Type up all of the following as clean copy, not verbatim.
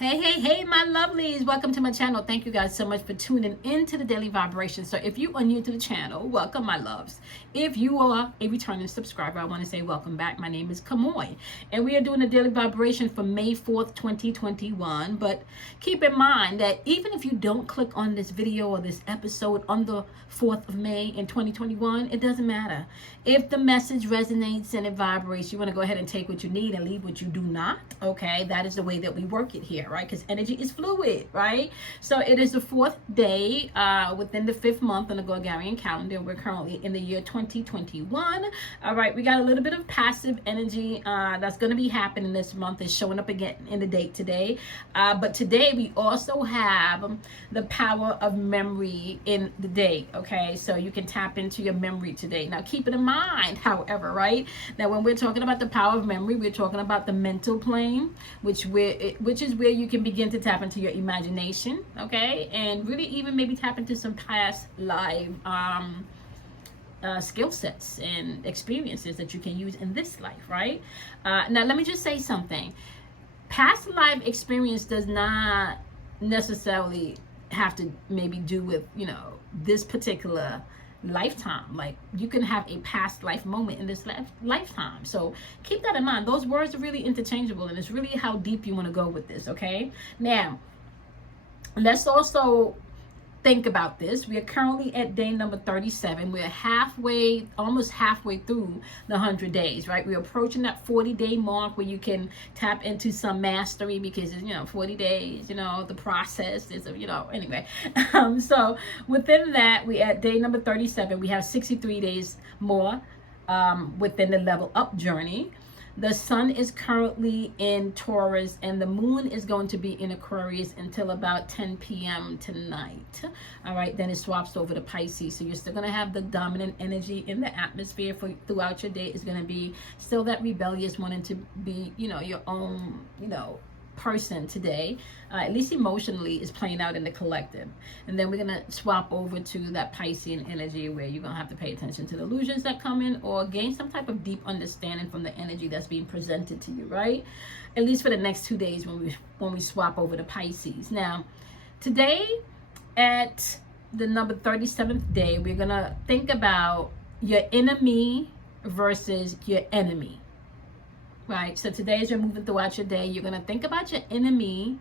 Hey, my lovelies. Welcome to my channel. Thank you guys so much for tuning into the Daily Vibration. So if you are new to the channel, welcome, my loves. If you are a returning subscriber, I want to say welcome back. My name is Kamoy, and we are doing a Daily Vibration for May 4th, 2021. But keep in mind that even if you don't click on this video or this episode on the 4th of May in 2021, it doesn't matter. If the message resonates and it vibrates, you want to go ahead and take what you need and leave what you do not. Okay, that is the way that we work it here, right? Because energy is fluid, right? So it is the 4th day within the 5th month on the Gregorian calendar. We're currently in the year 2021. All right, we got a little bit of passive energy that's going to be happening this month. Is showing up again in the date today. But today we also have the power of memory in the day. Okay, so you can tap into your memory today. Now keep it in mind, however, right, that when we're talking about the power of memory, we're talking about the mental plane, which is where you can begin to tap into your imagination, okay, and really even maybe tap into some past life skill sets and experiences that you can use in this life, right? Now let me just say something. Past life experience does not necessarily have to maybe do with, this particular lifetime. Like, you can have a past life moment in this lifetime. So keep that in mind. Those words are really interchangeable, and it's really how deep you want to go with this. Okay, now let's also think about this. We are currently at day number 37. We're almost halfway through the 100 days, right? We're approaching that 40-day mark where you can tap into some mastery, because 40 days, the process is, anyway. So within that, we at day number 37. We have 63 days more within the level up journey. The sun is currently in Taurus, and the moon is going to be in Aquarius until about 10 p.m. tonight. All right, then it swaps over to Pisces. So you're still going to have the dominant energy in the atmosphere throughout your day. Is going to be still that rebellious, wanting to be, your own, person today, at least emotionally, is playing out in the collective. And then we're going to swap over to that Piscean energy, where you're going to have to pay attention to the illusions that come in, or gain some type of deep understanding from the energy that's being presented to you, right? At least for the next 2 days when we swap over to Pisces. Now today, at the number 37th day, we're going to think about your enemy versus your enemy. Right, so today, as you're moving throughout your day, you're going to think about your enemy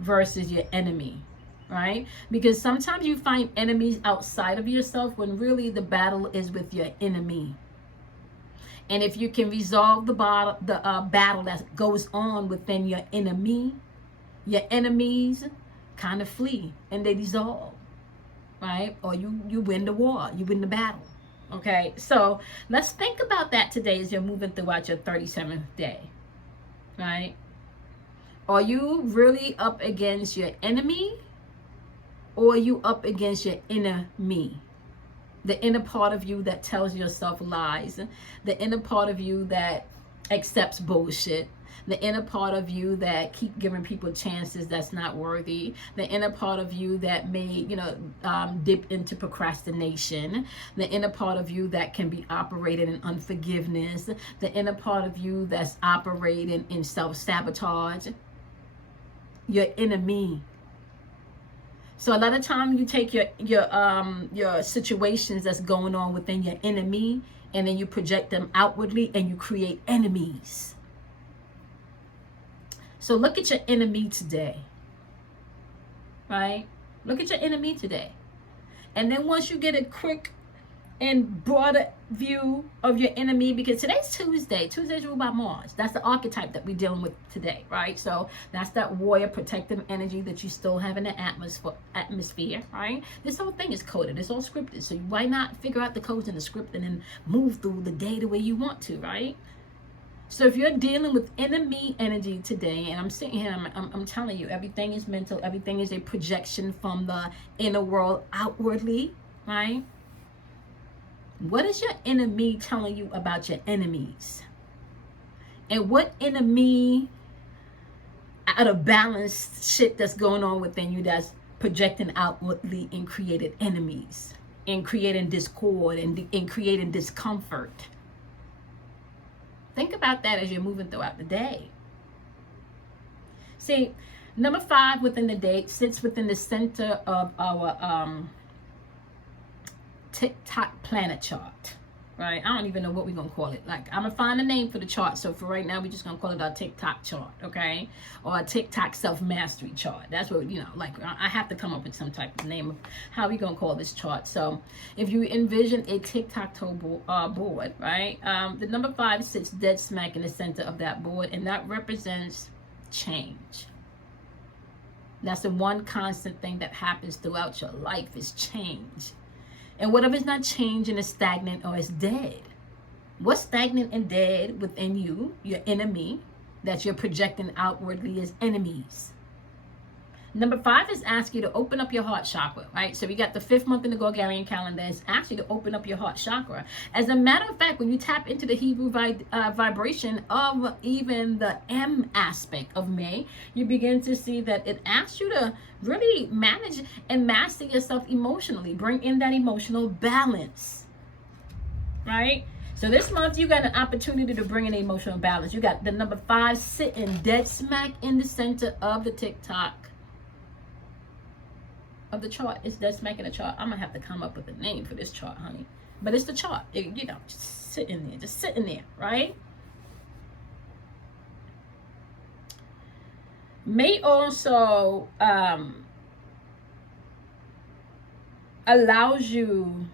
versus your enemy, right? Because sometimes you find enemies outside of yourself, when really the battle is with your enemy. And if you can resolve the battle that goes on within your enemy, your enemies kind of flee and they dissolve, right? Or you win the war, you win the battle. Okay, so let's think about that today as you're moving throughout your 37th day, right? Are you really up against your enemy, or are you up against your inner me? The inner part of you that tells yourself lies, the inner part of you that accepts bullshit, the inner part of you that keep giving people chances that's not worthy, the inner part of you that may dip into procrastination, the inner part of you that can be operated in unforgiveness, the inner part of you that's operating in self-sabotage, your enemy. So a lot of time you take your situations that's going on within your enemy, and then you project them outwardly and you create enemies. So look at your enemy today, right? Look at your enemy today. And then once you get a quick and broader view of your enemy, because today's Tuesday. Tuesday's ruled by Mars. That's the archetype that we're dealing with today, right? So that's that warrior protective energy that you still have in the atmosphere, right? This whole thing is coded. It's all scripted. So why not figure out the codes in the script and then move through the day the way you want to, right? So if you're dealing with enemy energy today, and I'm sitting here, I'm telling you, everything is mental. Everything is a projection from the inner world outwardly, right? What is your enemy telling you about your enemies? And what enemy out of balance shit that's going on within you that's projecting outwardly and created enemies and creating discord and creating discomfort? Think about that as you're moving throughout the day. See, Number 5 within the date sits within the center of our TikTok planet chart, right? I don't even know what we're gonna call it. Like, I'm gonna find a name for the chart. So for right now, we're just gonna call it our TikTok chart, okay? Or a TikTok self-mastery chart. That's what, you know, like, I have to come up with some type of name of how we gonna call this chart. So if you envision a tic-tac-toe board, right? The number 5 sits dead smack in the center of that board, and that represents change. That's the one constant thing that happens throughout your life is change. And whatever is not changing is stagnant or is dead. What's stagnant and dead within you, your enemy, that you're projecting outwardly as enemies? Number 5 is ask you to open up your heart chakra, right? So we got the 5th month in the Gregorian calendar. It's asked you to open up your heart chakra. As a matter of fact, when you tap into the Hebrew vibration of even the M aspect of May, you begin to see that it asks you to really manage and master yourself emotionally. Bring in that emotional balance, right? So this month, you got an opportunity to bring in emotional balance. You got the number 5 sitting dead smack in the center of the TikTok of the chart. It's dead smack in the chart. I'm gonna have to come up with a name for this chart, honey. But it's the chart. You know, just sit in there. Just sit in there, right? May also allows you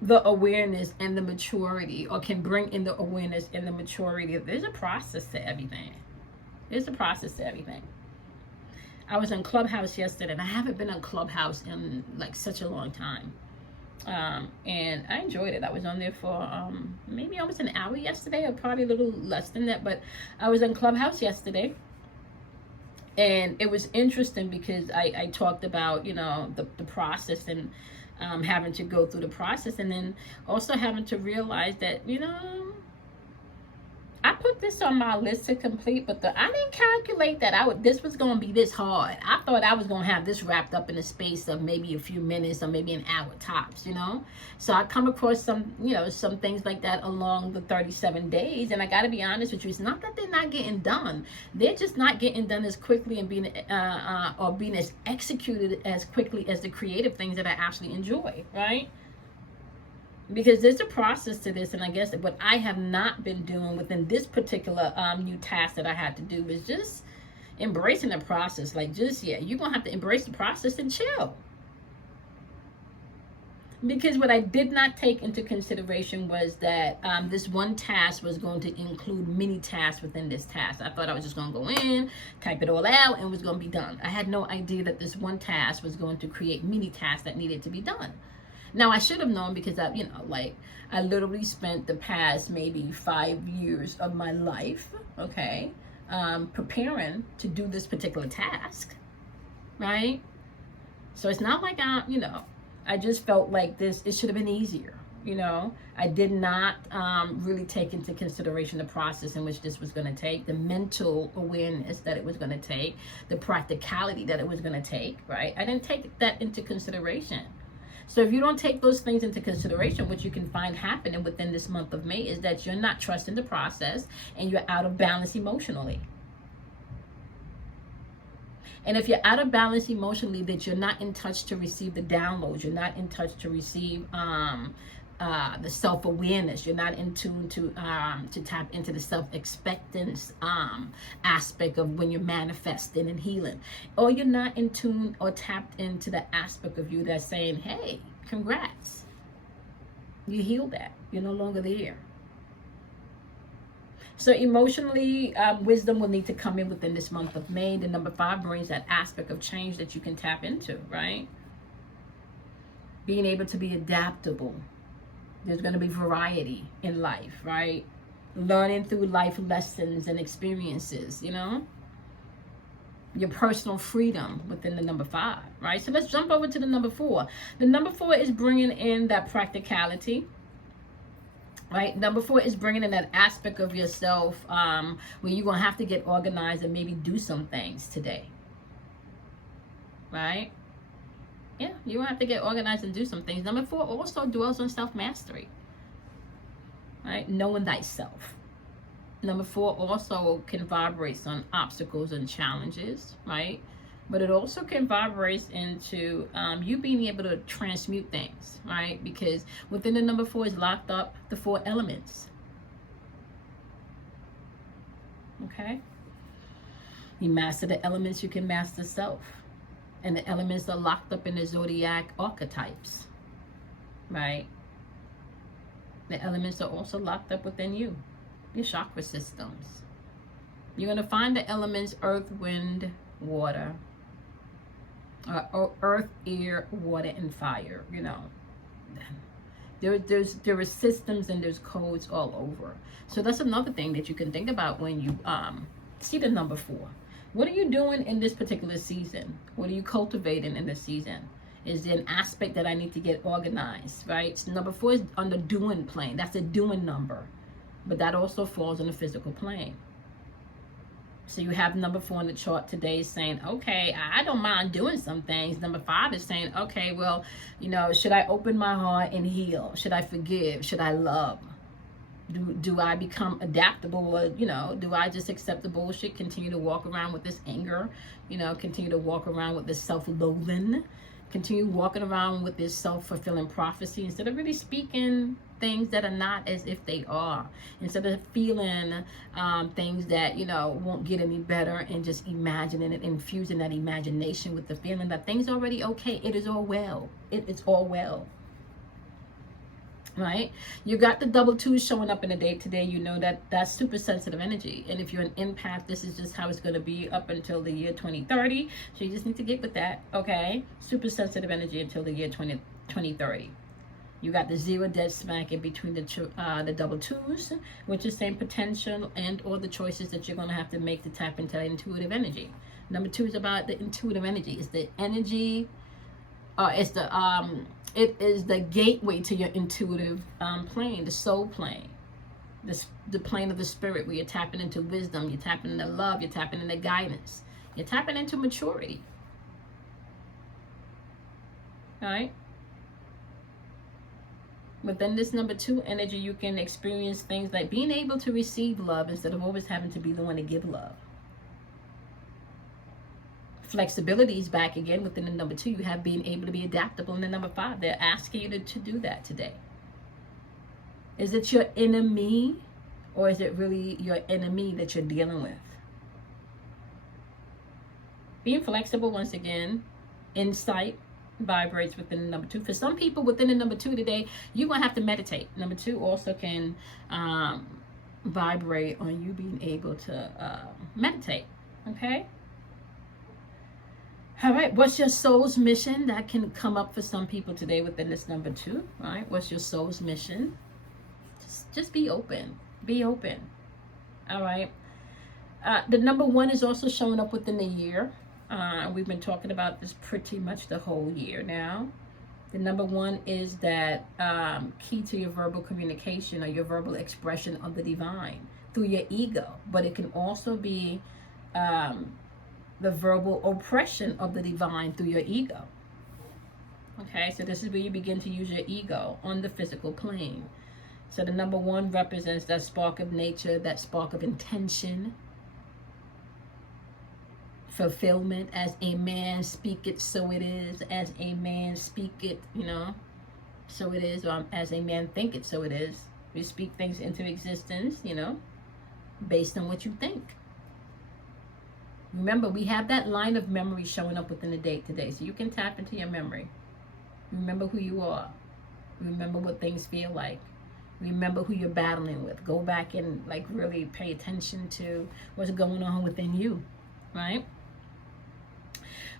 the awareness and the maturity, or can bring in the awareness and the maturity. There's a process to everything. There's a process to everything. I was on Clubhouse yesterday, and I haven't been on Clubhouse in like such a long time. And I enjoyed it. I was on there for maybe almost an hour yesterday, or probably a little less than that. But I was on Clubhouse yesterday, and it was interesting because I talked about, you know, the process, and having to go through the process, and then also having to realize that, you know, I put this on my list to complete, but I didn't calculate that this was going to be this hard. I thought I was going to have this wrapped up in a space of maybe a few minutes or maybe an hour tops, you know? So I come across some, you know, some things like that along the 37 days. And I got to be honest with you, it's not that they're not getting done. They're just not getting done as quickly and being as executed as quickly as the creative things that I actually enjoy, right? Because there's a process to this, and I guess what I have not been doing within this particular new task that I had to do is just embracing the process. Like, just, yeah, you're going to have to embrace the process and chill. Because what I did not take into consideration was that this one task was going to include many tasks within this task. I thought I was just going to go in, type it all out, and it was going to be done. I had no idea that this one task was going to create many tasks that needed to be done. Now, I should have known, because I, you know, like, I literally spent the past maybe 5 years of my life, okay, preparing to do this particular task, right? So it's not like you know, I just felt like it should have been easier, you know? I did not really take into consideration the process in which this was going to take, the mental awareness that it was going to take, the practicality that it was going to take, right? I didn't take that into consideration. So if you don't take those things into consideration, what you can find happening within this month of May is that you're not trusting the process, and you're out of balance emotionally. And if you're out of balance emotionally, that you're not in touch to receive the downloads, you're not in touch to receive the self-awareness, you're not in tune to tap into the self-expectance aspect of when you're manifesting and healing, or you're not in tune or tapped into the aspect of you that's saying, hey, congrats, you healed that, you're no longer there. So emotionally, wisdom will need to come in within this month of May. The number 5 brings that aspect of change that you can tap into, right? Being able to be adaptable. There's going to be variety in life, right? Learning through life lessons and experiences, you know? Your personal freedom within the number 5, right? So let's jump over to the number 4. The number 4 is bringing in that practicality, right? Number 4 is bringing in that aspect of yourself where you're going to have to get organized and maybe do some things today, right? Yeah, you have to get organized and do some things. Number 4 also dwells on self-mastery, right? Knowing thyself. Number 4 also can vibrate on obstacles and challenges, right? But it also can vibrate into you being able to transmute things, right? Because within the number 4 is locked up the 4 elements. Okay? You master the elements, you can master self. And the elements are locked up in the zodiac archetypes, right? The elements are also locked up within you, your chakra systems. You're going to find the elements earth, wind, water, earth, air, water, and fire. You know, there are systems and there's codes all over. So that's another thing that you can think about when you see the number 4. What are you doing in this particular season? What are you cultivating in this season? Is there an aspect that I need to get organized, right? So number 4 is on the doing plane. That's a doing number. But that also falls on the physical plane. So you have number 4 on the chart today saying, okay, I don't mind doing some things. Number 5 is saying, okay, well, you know, should I open my heart and heal? Should I forgive? Should I love? Do I become adaptable? Or, you know, do I just accept the bullshit, continue to walk around with this anger, you know, continue to walk around with this self-loathing, continue walking around with this self-fulfilling prophecy instead of really speaking things that are not as if they are, instead of feeling things that, you know, won't get any better, and just imagining it, infusing that imagination with the feeling that things are already okay. It is all well. It is all well. Right? You got the double 2s showing up in the date today. You know that that's super sensitive energy. And if you're an empath, this is just how it's going to be up until the year 2030. So you just need to get with that. Okay? Super sensitive energy until the year 2030. You got the 0 dead smack in between the double 2s, which is saying potential and or the choices that you're going to have to make to tap into that intuitive energy. Number 2 is about the intuitive energy. It's the energy, it is the gateway to your intuitive plane, the soul plane, the plane of the spirit, where you're tapping into wisdom, you're tapping into love, you're tapping into guidance, you're tapping into maturity. All right? Within this number 2 energy, you can experience things like being able to receive love instead of always having to be the one to give love. Flexibility is back again within the number 2. You have being able to be adaptable in the number 5. They're asking you to do that today. Is it your enemy, or is it really your enemy that you're dealing with? Being flexible, once again, insight vibrates within the number 2. For some people within the number 2 today, you're going to have to meditate. Number 2 also can vibrate on you being able to meditate. Okay? All right, what's your soul's mission? That can come up for some people today within this number 2. All right, what's your soul's mission? Just be open. Be open. All right. The number 1 is also showing up within the year. We've been talking about this pretty much the whole year now. The number 1 is that key to your verbal communication or your verbal expression of the divine through your ego. But it can also be the verbal oppression of the divine through your ego. Okay, so this is where you begin to use your ego on the physical plane. So the number 1 represents that spark of nature, that spark of intention, fulfillment. As a man speak it, so it is. As a man speak it, you know, so it is. Or as a man think it, so it is. We speak things into existence, you know, based on what you think. Remember, we have that line of memory showing up within the date today, so you can tap into your memory. Remember who you are. Remember what things feel like. Remember who you're battling with. Go back and like really pay attention to what's going on within you, right?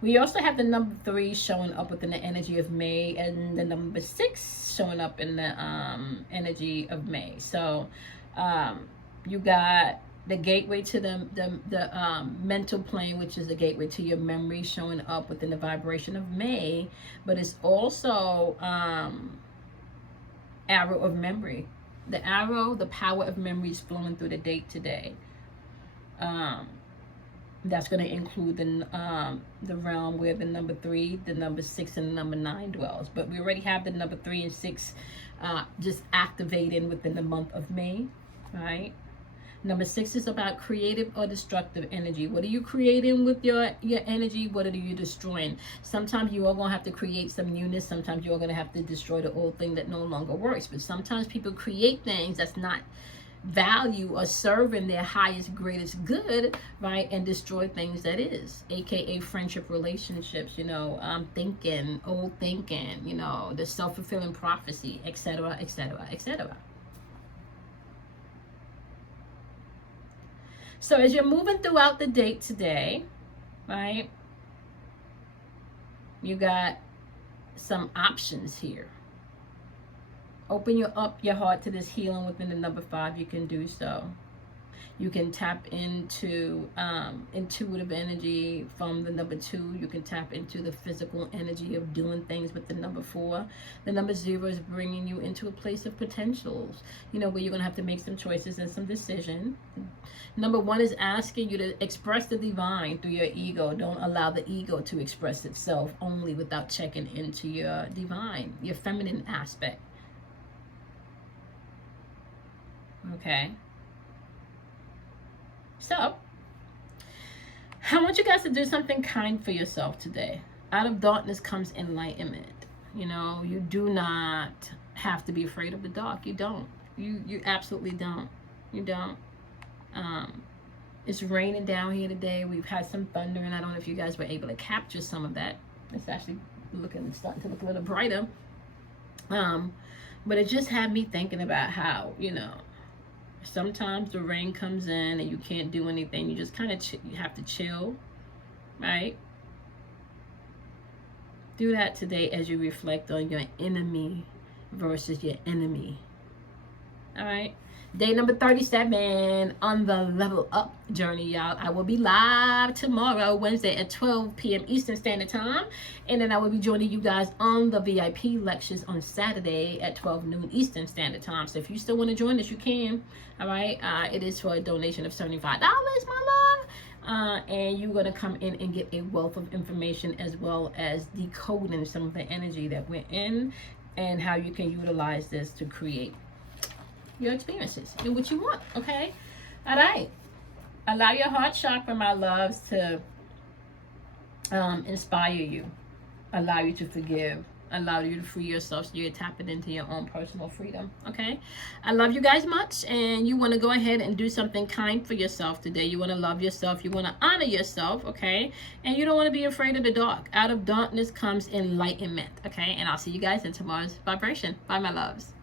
We also have the number 3 showing up within the energy of May, and the number 6 showing up in the energy of May. So you got the gateway to the mental plane, which is the gateway to your memory, showing up within the vibration of May, but it's also arrow of memory. The arrow, the power of memory is flowing through the date today. That's going to include the realm where the number 3, the number 6, and the number 9 dwells. But we already have the number 3 and 6 just activating within the month of May, right? Number 6 is about creative or destructive energy. What are you creating with your energy? What are you destroying? Sometimes you are going to have to create some newness. Sometimes you're going to have to destroy the old thing that no longer works. But sometimes people create things that's not value or serving their highest, greatest good, right? And destroy things that is, aka friendship, relationships, thinking, old thinking, the self-fulfilling prophecy, etc., etc., etc. So as you're moving throughout the date today, right, you got some options here. Open up your heart to this healing within the number 5. You can do so. You can tap into intuitive energy from the number 2. You can tap into the physical energy of doing things with the number 4. The number 0 is bringing you into a place of potentials, where you're going to have to make some choices and some decision. Number 1 is asking you to express the divine through your ego. Don't allow the ego to express itself only without checking into your divine, your feminine aspect. Okay. So, I want you guys to do something kind for yourself today. Out of darkness comes enlightenment. You do not have to be afraid of the dark. You don't. You absolutely don't. You don't. It's raining down here today. We've had some thunder, and I don't know if you guys were able to capture some of that. It's actually starting to look a little brighter. But it just had me thinking about how, sometimes the rain comes in and you can't do anything. You just kind of you have to chill, right? Do that today as you reflect on your enemy versus your enemy. All right? Day number 37 on the Level Up journey, y'all. I will be live tomorrow, Wednesday at 12 p.m. Eastern Standard Time. And then I will be joining you guys on the VIP lectures on Saturday at 12 noon Eastern Standard Time. So if you still want to join us, you can. All right? It is for a donation of $75, my love. And you're going to come in and get a wealth of information, as well as decoding some of the energy that we're in and how you can utilize this to create your experiences and what you want. Okay? All right. Allow your heart chakra, my loves, to inspire you. Allow you to forgive. Allow you to free yourself so you're tapping into your own personal freedom. Okay? I love you guys much, and you want to go ahead and do something kind for yourself today. You want to love yourself. You want to honor yourself. Okay? And you don't want to be afraid of the dark. Out of darkness comes enlightenment. Okay? And I'll see you guys in tomorrow's vibration. Bye, my loves.